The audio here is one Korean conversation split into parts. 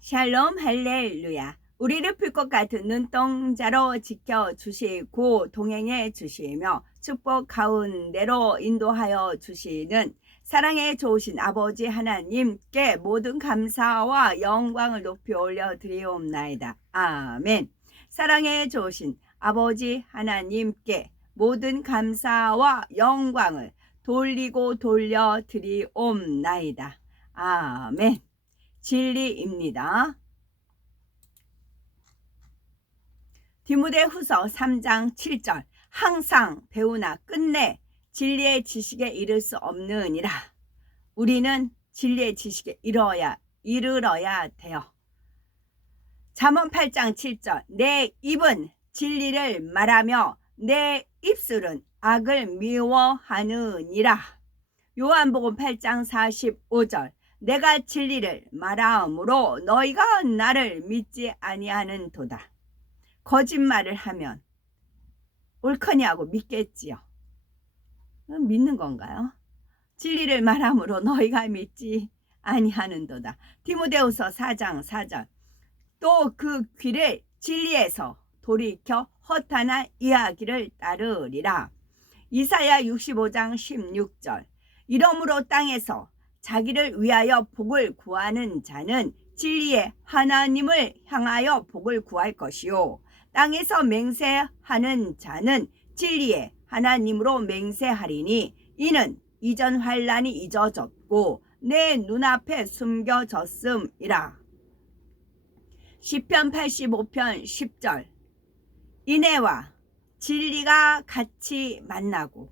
샬롬 할렐루야. 우리를 풀 것 같은 눈동자로 지켜주시고 동행해 주시며 축복 가운데로 인도하여 주시는 사랑에 좋으신 아버지 하나님께 모든 감사와 영광을 높이 올려드리옵나이다. 아멘. 사랑에 좋으신 아버지 하나님께 모든 감사와 영광을 돌리고 돌려드리옵나이다. 아멘. 진리입니다. 디모데후서 3장 7절 항상 배우나 끝내 진리의 지식에 이를 수 없느니라. 우리는 진리의 지식에 이르러야 돼요. 잠언 8장 7절 내 입은 진리를 말하며 내 입술은 악을 미워하느니라. 요한복음 8장 45절 내가 진리를 말하므로 너희가 나를 믿지 아니하는도다. 거짓말을 하면 옳거니하고 믿겠지요. 믿는 건가요? 진리를 말하므로 너희가 믿지 아니하는도다. 디모데후서 4장 4절 또 그 귀를 진리에서 돌이켜 허탄한 이야기를 따르리라. 이사야 65장 16절 이러므로 땅에서 자기를 위하여 복을 구하는 자는 진리의 하나님을 향하여 복을 구할 것이요 땅에서 맹세하는 자는 진리의 하나님으로 맹세하리니 이는 이전 환난이 잊어졌고 내 눈앞에 숨겨졌음이라. 시편 85편 10절 인애와 진리가 같이 만나고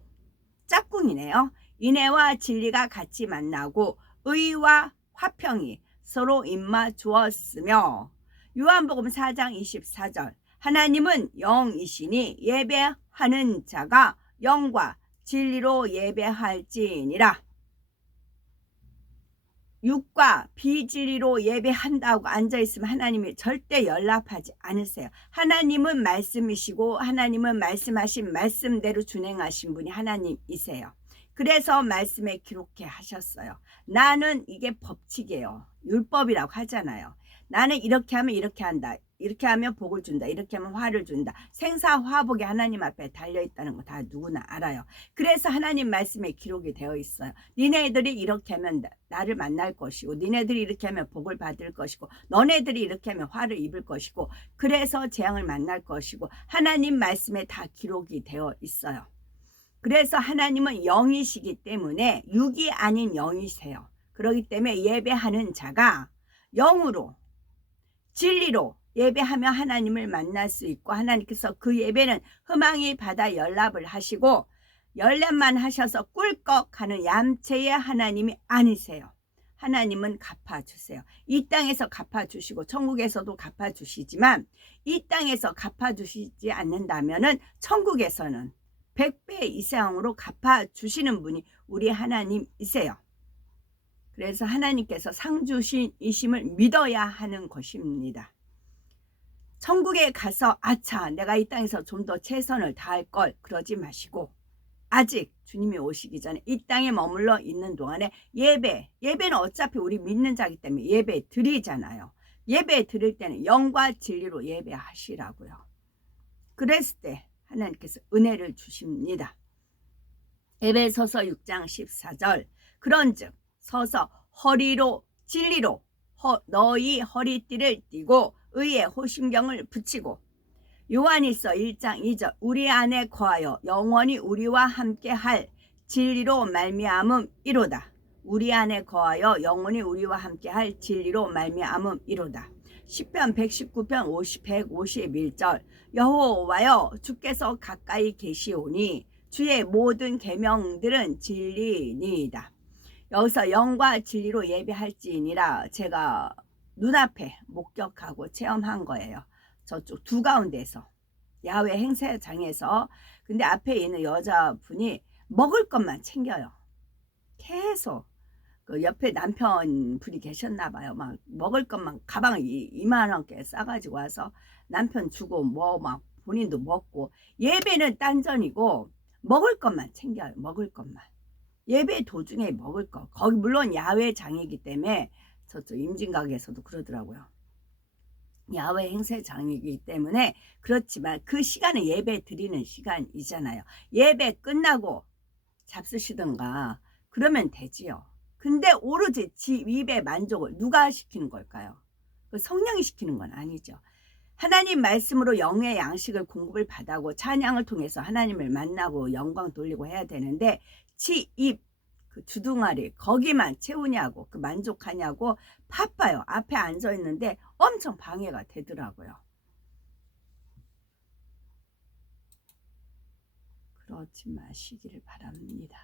짝꿍이네요. 인애와 진리가 같이 만나고 의와 화평이 서로 임마주었으며 요한복음 4장 24절 하나님은 영이시니 예배하는 자가 영과 진리로 예배할지니라. 육과 비진리로 예배한다고 앉아있으면 하나님이 절대 연락하지 않으세요. 하나님은 말씀이시고 하나님은 말씀하신 말씀대로 준행하신 분이 하나님이세요. 그래서 말씀에 기록해 하셨어요. 나는 이게 법칙이에요. 율법이라고 하잖아요. 나는 이렇게 하면 이렇게 한다. 이렇게 하면 복을 준다. 이렇게 하면 화를 준다. 생사화복이 하나님 앞에 달려있다는 거 다 누구나 알아요. 그래서 하나님 말씀에 기록이 되어 있어요. 니네들이 이렇게 하면 나를 만날 것이고 니네들이 이렇게 하면 복을 받을 것이고 너네들이 이렇게 하면 화를 입을 것이고 그래서 재앙을 만날 것이고 하나님 말씀에 다 기록이 되어 있어요. 그래서 하나님은 영이시기 때문에 육이 아닌 영이세요. 그렇기 때문에 예배하는 자가 영으로 진리로 예배하며 하나님을 만날 수 있고 하나님께서 그 예배는 흐망이 받아 연락을 하시고 연락만 하셔서 꿀꺽하는 얌체의 하나님이 아니세요. 하나님은 갚아주세요. 이 땅에서 갚아주시고 천국에서도 갚아주시지만 이 땅에서 갚아주시지 않는다면 천국에서는 100배 이상으로 갚아주시는 분이 우리 하나님이세요. 그래서 하나님께서 상주신이심을 믿어야 하는 것입니다. 천국에 가서 아차 내가 이 땅에서 좀 더 최선을 다할 걸 그러지 마시고 아직 주님이 오시기 전에 이 땅에 머물러 있는 동안에 예배는 어차피 우리 믿는 자이기 때문에 예배 드리잖아요. 예배 드릴 때는 영과 진리로 예배하시라고요. 그랬을 때 하나님께서 은혜를 주십니다. 에베소서 6장 14절 그런즉 서서 허리로 진리로 너희 허리띠를 띠고 의의 호심경을 붙이고 요한일서 1장 2절 우리 안에 거하여 영원히 우리와 함께 할 진리로 말미암음이로다. 우리 안에 거하여 영원히 우리와 함께 할 진리로 말미암음이로다. 시편 119편 151절 여호와여 주께서 가까이 계시오니 주의 모든 계명들은 진리니이다. 여기서 영과 진리로 예배할지니라 제가 눈앞에 목격하고 체험한 거예요. 저쪽 두 가운데서 야외 행사장에서 근데 앞에 있는 여자분이 먹을 것만 챙겨요. 계속 그 옆에 남편분이 계셨나 봐요. 막 먹을 것만 가방 2만 원께 싸가지고 와서 남편 주고 뭐 막 본인도 먹고 예배는 딴전이고 먹을 것만 챙겨요. 먹을 것만. 예배 도중에 먹을 거. 거기 물론 야외장이기 때문에 저쪽 임진각에서도 그러더라고요. 야외 행세장이기 때문에. 그렇지만 그 시간은 예배 드리는 시간이잖아요. 예배 끝나고 잡수시던가 그러면 되지요. 근데 오로지 입의 만족을 누가 시키는 걸까요? 성령이 시키는 건 아니죠. 하나님 말씀으로 영의 양식을 공급을 받고 찬양을 통해서 하나님을 만나고 영광 돌리고 해야 되는데, 입 그 주둥아리 거기만 채우냐고, 그 만족하냐고 바빠요. 앞에 앉아 있는데 엄청 방해가 되더라고요. 그렇지 마시기를 바랍니다.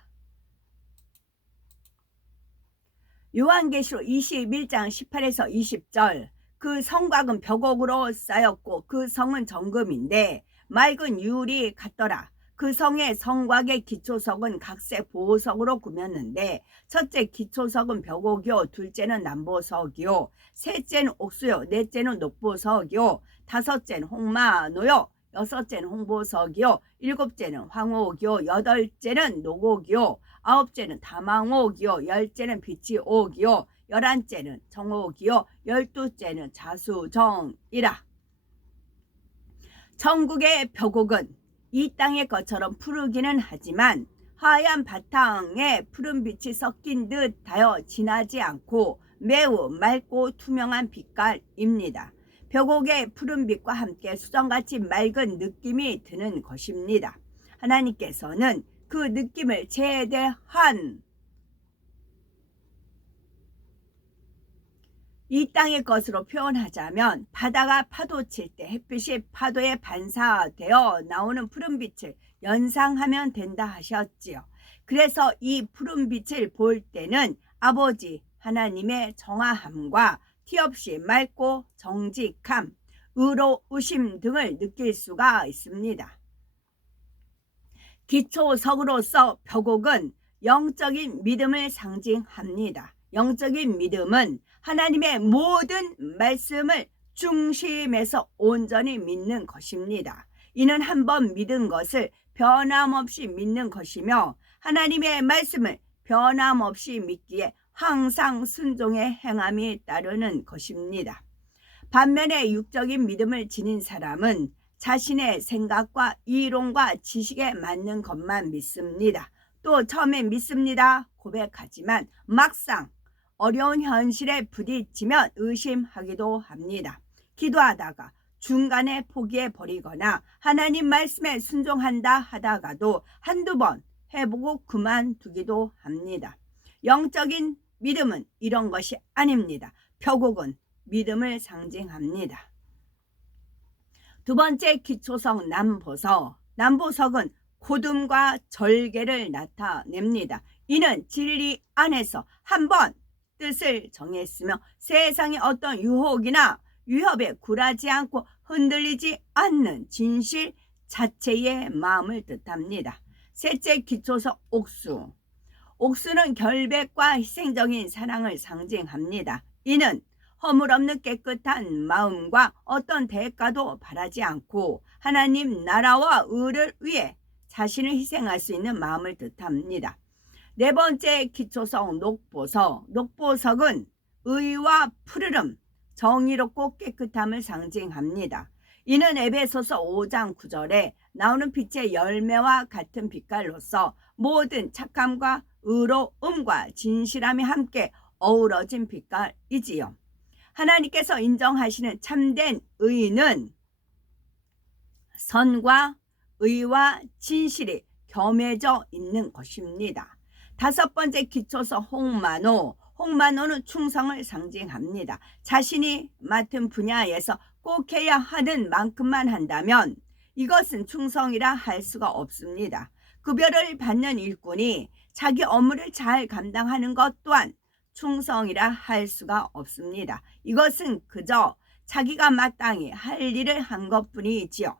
요한계시록 21장 18에서 20절. 그 성곽은 벽옥으로 쌓였고 그 성은 정금인데 맑은 유리 같더라. 그 성의 성곽의 기초석은 각색 보호석으로 꾸몄는데, 첫째 기초석은 벽옥이요, 둘째는 남보석이요, 셋째는 옥수요, 넷째는 녹보석이요, 다섯째는 홍마노요, 여섯째는 홍보석이요, 일곱째는 황옥이요, 여덟째는 녹옥이요, 아홉째는 다망옥이요, 열째는 비치옥이요, 열한째는 정옥이요, 열두째는 자수정이라. 천국의 벽옥은 이 땅의 것처럼 푸르기는 하지만 하얀 바탕에 푸른 빛이 섞인 듯하여 진하지 않고 매우 맑고 투명한 빛깔입니다. 벽옥의 푸른 빛과 함께 수정같이 맑은 느낌이 드는 것입니다. 하나님께서는 그 느낌을 최대한 이 땅의 것으로 표현하자면, 바다가 파도 칠 때 햇빛이 파도에 반사되어 나오는 푸른빛을 연상하면 된다 하셨지요. 그래서 이 푸른빛을 볼 때는 아버지 하나님의 정화함과 티없이 맑고 정직함, 의로우심 등을 느낄 수가 있습니다. 기초석으로서 벽옥은 영적인 믿음을 상징합니다. 영적인 믿음은 하나님의 모든 말씀을 중심에서 온전히 믿는 것입니다. 이는 한번 믿은 것을 변함없이 믿는 것이며 하나님의 말씀을 변함없이 믿기에 항상 순종의 행함이 따르는 것입니다. 반면에 육적인 믿음을 지닌 사람은 자신의 생각과 이론과 지식에 맞는 것만 믿습니다. 또 처음에 믿습니다 고백하지만 막상 어려운 현실에 부딪히면 의심하기도 합니다. 기도하다가 중간에 포기해버리거나 하나님 말씀에 순종한다 하다가도 한두 번 해보고 그만두기도 합니다. 영적인 믿음은 이런 것이 아닙니다. 벽옥은 믿음을 상징합니다. 두 번째 기초석 남보석. 남보석은 곧음과 절개를 나타냅니다. 이는 진리 안에서 한번 뜻을 정했으며 세상의 어떤 유혹이나 위협에 굴하지 않고 흔들리지 않는 진실 자체의 마음을 뜻합니다. 셋째 기초석 옥수. 옥수는 결백과 희생적인 사랑을 상징합니다. 이는 허물없는 깨끗한 마음과 어떤 대가도 바라지 않고 하나님 나라와 의를 위해 자신을 희생할 수 있는 마음을 뜻합니다. 네 번째 기초석 녹보석. 녹보석은 의와 푸르름, 정의롭고 깨끗함을 상징합니다. 이는 에베소서 5장 9절에 나오는 빛의 열매와 같은 빛깔로서 모든 착함과 의로움과 진실함이 함께 어우러진 빛깔이지요. 하나님께서 인정하시는 참된 의는 선과 의와 진실이 겸해져 있는 것입니다. 다섯 번째 기초석 홍마노. 홍마노는 충성을 상징합니다. 자신이 맡은 분야에서 꼭 해야 하는 만큼만 한다면 이것은 충성이라 할 수가 없습니다. 급여를 받는 일꾼이 자기 업무를 잘 감당하는 것 또한 충성이라 할 수가 없습니다. 이것은 그저 자기가 마땅히 할 일을 한 것뿐이지요.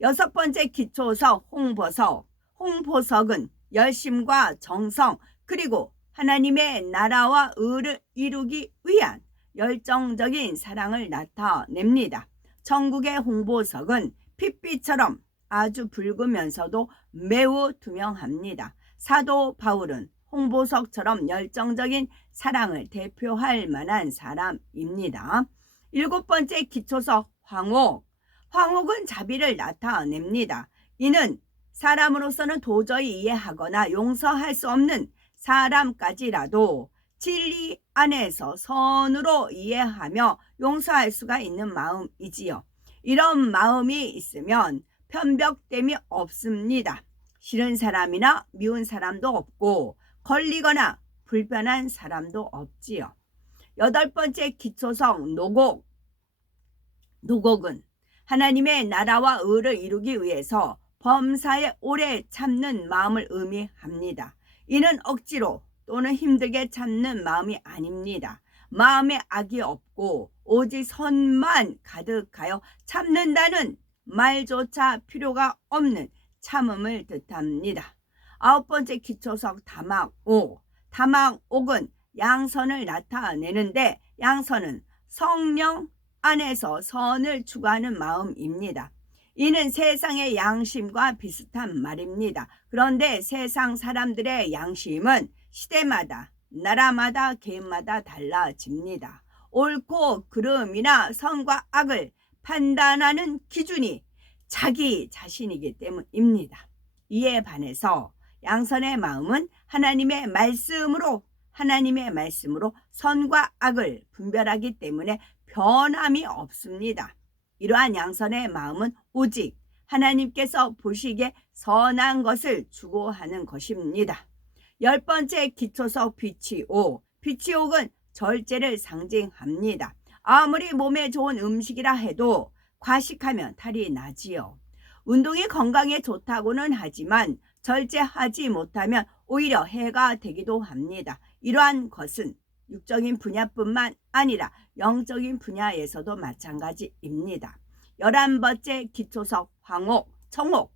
여섯 번째 기초석 홍보석. 홍보석은 열심과 정성 그리고 하나님의 나라와 의를 이루기 위한 열정적인 사랑을 나타냅니다. 천국의 홍보석은 핏빛처럼 아주 붉으면서도 매우 투명합니다. 사도 바울은 홍보석처럼 열정적인 사랑을 대표할 만한 사람입니다. 7번째 기초석 황옥. 황옥은 자비를 나타냅니다. 이는 사람으로서는 도저히 이해하거나 용서할 수 없는 사람까지라도 진리 안에서 선으로 이해하며 용서할 수가 있는 마음이지요. 이런 마음이 있으면 편벽됨이 없습니다. 싫은 사람이나 미운 사람도 없고 걸리거나 불편한 사람도 없지요. 8번째 기초성 노곡. 노곡은 하나님의 나라와 의를 이루기 위해서 범사에 오래 참는 마음을 의미합니다. 이는 억지로 또는 힘들게 참는 마음이 아닙니다. 마음에 악이 없고 오직 선만 가득하여 참는다는 말조차 필요가 없는 참음을 뜻합니다. 9번째 기초석 다막옥. 다막옥은 양선을 나타내는데 양선은 성령 안에서 선을 추구하는 마음입니다. 이는 세상의 양심과 비슷한 말입니다. 그런데 세상 사람들의 양심은 시대마다 나라마다 개인마다 달라집니다. 옳고 그름이나 선과 악을 판단하는 기준이 자기 자신이기 때문입니다. 이에 반해서 양선의 마음은 하나님의 말씀으로 선과 악을 분별하기 때문에 변함이 없습니다. 이러한 양선의 마음은 오직 하나님께서 보시기에 선한 것을 추구하는 것입니다. 10번째 기초석 비치옥. 비치옥은 절제를 상징합니다. 아무리 몸에 좋은 음식이라 해도 과식하면 탈이 나지요. 운동이 건강에 좋다고는 하지만 절제하지 못하면 오히려 해가 되기도 합니다. 이러한 것은 육적인 분야뿐만 아니라 영적인 분야에서도 마찬가지입니다. 11번째 기초석 황옥, 청옥.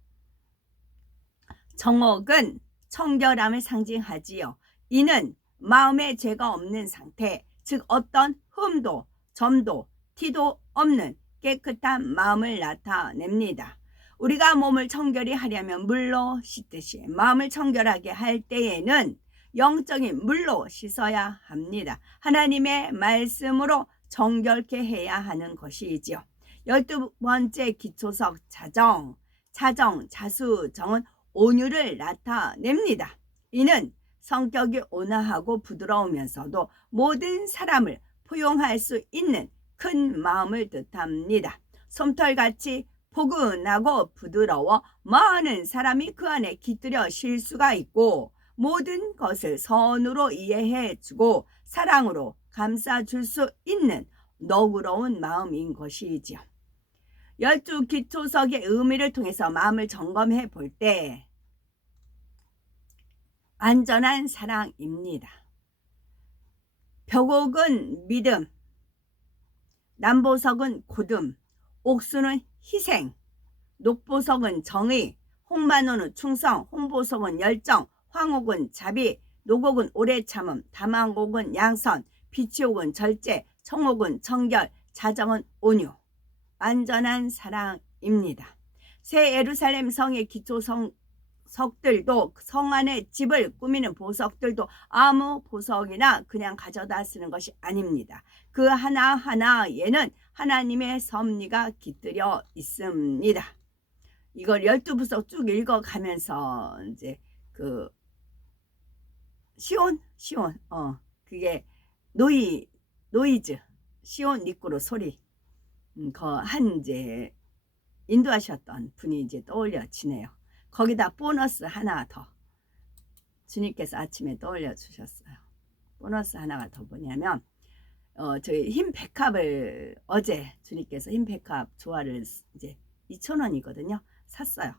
청옥은 청결함을 상징하지요. 이는 마음에 죄가 없는 상태, 즉 어떤 흠도 점도 티도 없는 깨끗한 마음을 나타냅니다. 우리가 몸을 청결히 하려면 물로 씻듯이 마음을 청결하게 할 때에는 영적인 물로 씻어야 합니다. 하나님의 말씀으로 정결케 해야 하는 것이지요. 12번째 기초석 자정. 자수정은 온유를 나타냅니다. 이는 성격이 온화하고 부드러우면서도 모든 사람을 포용할 수 있는 큰 마음을 뜻합니다. 솜털같이 포근하고 부드러워 많은 사람이 그 안에 깃들여 쉴 수가 있고 모든 것을 선으로 이해해주고 사랑으로 감싸줄 수 있는 너그러운 마음인 것이지요. 12기초석의 의미를 통해서 마음을 점검해 볼 때 안전한 사랑입니다. 벽옥은 믿음, 남보석은 곧음, 옥수는 희생, 녹보석은 정의, 홍만호는 충성, 홍보석은 열정, 황옥은 자비, 노곡은 오래 참음, 다망옥은 양선, 비치옥은 절제, 청옥은 청결, 자정은 온유. 안전한 사랑입니다. 새 예루살렘 성의 기초석들도 성 안에 집을 꾸미는 보석들도 아무 보석이나 그냥 가져다 쓰는 것이 아닙니다. 그 하나하나에는 하나님의 섭리가 깃들여 있습니다. 이걸 12부석 쭉 읽어가면서 이제 그 시온 그게 노이즈 시온 니꾸로 소리 한 이제 인도하셨던 분이 이제 떠올려지네요. 거기다 보너스 하나 더 주님께서 아침에 떠올려 주셨어요. 보너스 하나가 더 뭐냐면 저희 흰 백합을 어제 주님께서 흰 백합 조화를 이제 2,000원이거든요. 샀어요.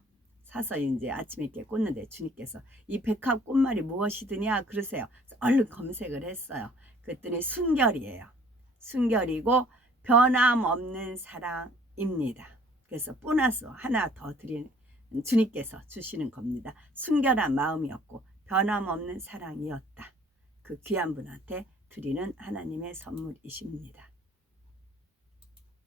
사서 이제 아침에 이렇게 꽂는데 주님께서 이 백합 꽃말이 무엇이드냐 그러세요. 얼른 검색을 했어요. 그랬더니 순결이에요. 순결이고 변함없는 사랑입니다. 그래서 보너스 하나 더 드리는 주님께서 주시는 겁니다. 순결한 마음이었고 변함없는 사랑이었다. 그 귀한 분한테 드리는 하나님의 선물이십니다.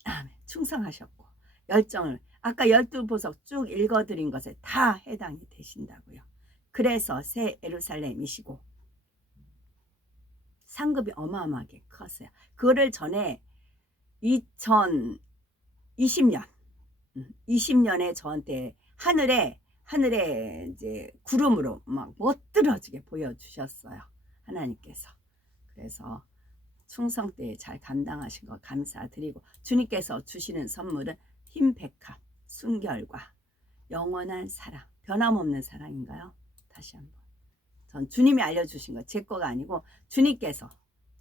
아멘. 충성하셨고 열정을 아까 12보석 쭉 읽어드린 것에 다 해당이 되신다고요. 그래서 새 예루살렘이시고 상급이 어마어마하게 컸어요. 그거를 전에 2020년 20년에 저한테 하늘에 이제 구름으로 막 멋들어지게 보여주셨어요. 하나님께서. 그래서 충성되게 잘 감당하신 거 감사드리고, 주님께서 주시는 선물은 흰 백합, 순결과 영원한 사랑, 변함없는 사랑인가요? 다시 한번. 전 주님이 알려주신 거, 제 거가 아니고 주님께서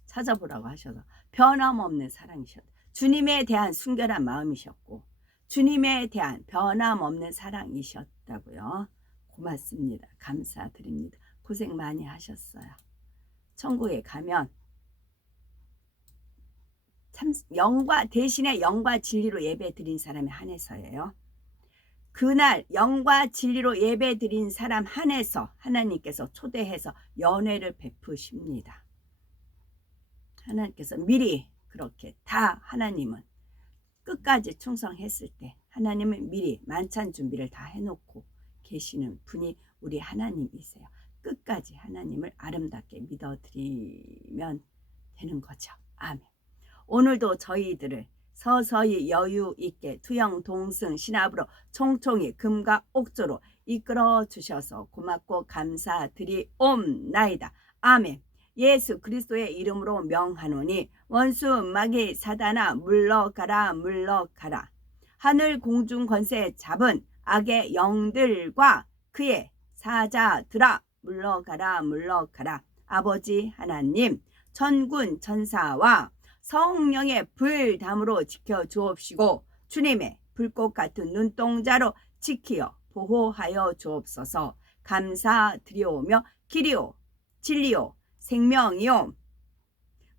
찾아보라고 하셔서 변함없는 사랑이셨다. 주님에 대한 순결한 마음이셨고 주님에 대한 변함없는 사랑이셨다고요. 고맙습니다. 감사드립니다. 고생 많이 하셨어요. 천국에 가면 참 대신에 영과 진리로 예배 드린 사람이 한해서예요. 그날 영과 진리로 예배 드린 사람 한해서 하나님께서 초대해서 연회를 베푸십니다. 하나님께서 미리 그렇게 다, 하나님은 끝까지 충성했을 때 하나님은 미리 만찬 준비를 다 해놓고 계시는 분이 우리 하나님이세요. 끝까지 하나님을 아름답게 믿어드리면 되는 거죠. 아멘. 오늘도 저희들을 서서히 여유 있게 투영 동승 신압으로 총총히 금과 옥조로 이끌어 주셔서 고맙고 감사드리옵나이다. 아멘. 예수 그리스도의 이름으로 명하노니 원수 마귀 사단아 물러가라 물러가라. 하늘 공중 권세 잡은 악의 영들과 그의 사자들아 물러가라 물러가라. 아버지 하나님 천군 천사와 성령의 불담으로 지켜주옵시고 주님의 불꽃 같은 눈동자로 지키어 보호하여 주옵소서. 감사드리오며 길이요 진리요 생명이요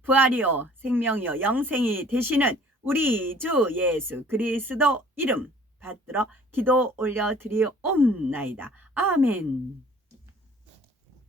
부활이요 생명이요 영생이 되시는 우리 주 예수 그리스도 이름 받들어 기도 올려드리옵나이다. 아멘.